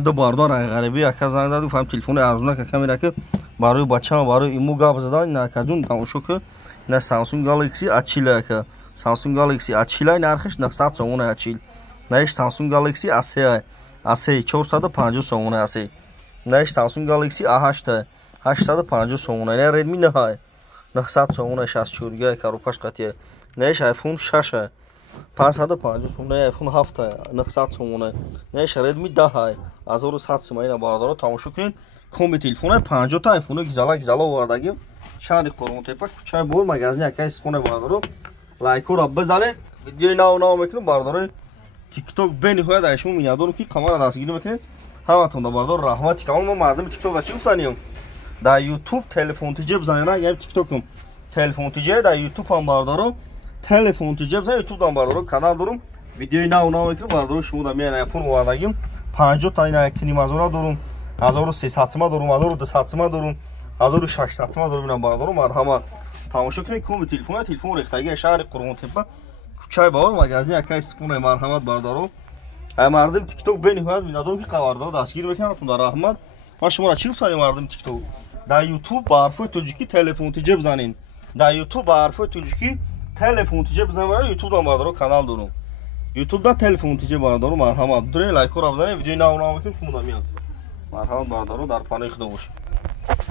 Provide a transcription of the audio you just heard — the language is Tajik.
до бардор ғарибӣ яка занг заду фаҳм телефони арзунака камера ки барои бачаам барои иму гап задан накаҷун тамошо ки на Samsung Galaxy A40 ка Samsung Galaxy A40 нархиш 900 сомон A40 наиш Samsung Galaxy A3 450 сомон A3 наиш Samsung Galaxy A8 850 сомон не Redmi не 900 сомон 64 коробкаш қатия наиш iPhone 6 550 сомон iPhone 7 900 сомон наиш Redmi 10 1100 сомон бардоро тамошо кунед комби телефони 50 та iPhone гизала вардагим шаҳри Қоруғонтепа кӯчаи бор магазини яка испоне бардоро лайкоро бизанед видеои нав мекунем бардорои TikTok бениҳоят айшумо миннатдорам ки камара дастгирӣ мекунед ҳаматон да бардор раҳмати камол мо мардами TikTok да чӣ гуфтанем да YouTube телефон тиҷе бизанед ягам TikTok телефон тиҷе да YouTube ҳам бардоро телефон тиҷе бизанед YouTube дам бардоро канал дорум видеои нав мекунем бардорои шумо да меян iPhone вардагим 50 та ина якини мазора дорум 1300 ма дорум 1200 ма дорум 1600 ма дорум бардору марҳамат тамошо кунед комби телефон рехтаги шаҳри Қоруғонтепа кӯчаи бавар магазини яка испоне марҳамат бардору ай мардим TikTok бениҳоят миннатдорам ки қавардор дастгир мекунатон да раҳмат ма шуморо чӣ гуфтанем мардим TikTok да YouTube ба ҳарфои тоҷикӣ телефон тиҷе бизанед да YouTube ба ҳарфои тоҷикӣ телефон тиҷе бизанед YouTube дам бардору канал дорум YouTube да телефон тиҷе бардору марҳамат дурен лайкоро бизанед видеои нав мекунем шумо да миёд марҳамат бардору дар паноҳи худо бошед